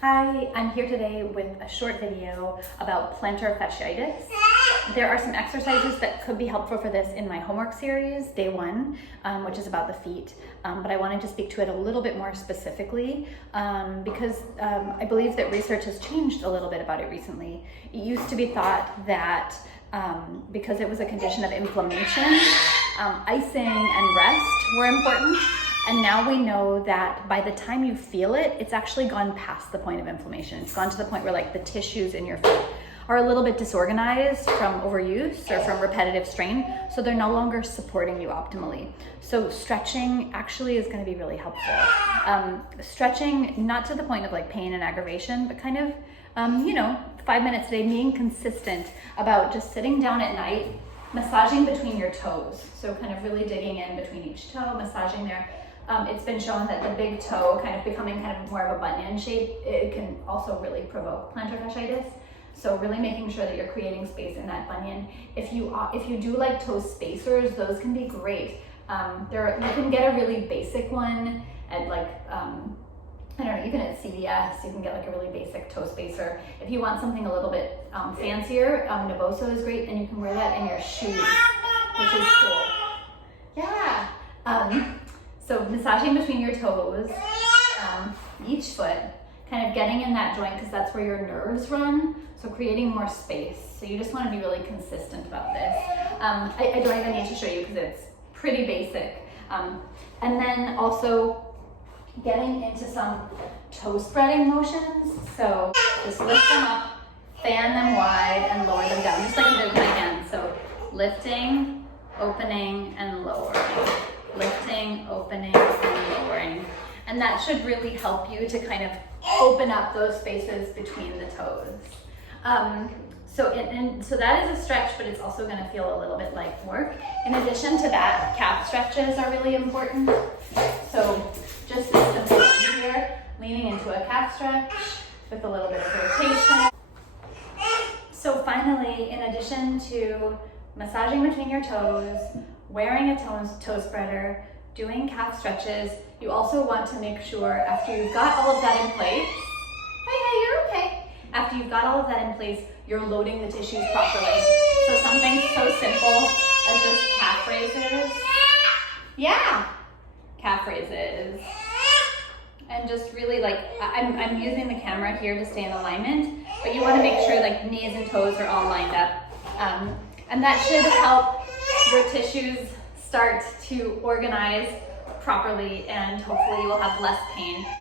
Hi, I'm here today with a short video about plantar fasciitis. There are some exercises that could be helpful for this in my homework series, day one, which is about the feet. But I wanted to speak to it a little bit more specifically because I believe that research has changed a little bit about it recently. It used to be thought that because it was a condition of inflammation, icing and rest were important. And now we know that by the time you feel it, it's actually gone past the point of inflammation. It's gone to the point where like the tissues in your foot are a little bit disorganized from overuse or from repetitive strain, so they're no longer supporting you optimally. So stretching actually is going to be really helpful. Stretching, not to the point of like pain and aggravation, but kind of, 5 minutes a day, being consistent about just sitting down at night, massaging between your toes. So kind of really digging in between each toe, massaging there. It's been shown that the big toe kind of becoming kind of more of a bunion shape, it can also really provoke plantar fasciitis. So really making sure that you're creating space in that bunion. If you do like toe spacers, those can be great. You can get a really basic one at like, I don't know, even at CVS, you can get like a really basic toe spacer. If you want something a little bit fancier, Naboso is great, and you can wear that in your shoes, which is cool. Yeah. So massaging between your toes, each foot, kind of getting in that joint because that's where your nerves run. So creating more space. So you just want to be really consistent about this. I don't even need to show you because it's pretty basic. And then also getting into some toe spreading motions. So just lift them up, fan them wide, and lower them down, just like I'm doing with my hands. So lifting, opening, and lowering. Lifting, opening, and lowering. And that should really help you to kind of open up those spaces between the toes. So that is a stretch, but it's also going to feel a little bit like work. In addition to that, calf stretches are really important. So just this simple one here, leaning into a calf stretch with a little bit of rotation. So finally, in addition to massaging between your toes, wearing a toe spreader, doing calf stretches, you also want to make sure after you've got all of that in place, hey, you're okay. After you've got all of that in place, you're loading the tissues properly. So something so simple as just calf raises. Yeah, calf raises. And just really like, I'm using the camera here to stay in alignment, but you want to make sure like knees and toes are all lined up. And that should help your tissues start to organize properly, and hopefully you will have less pain.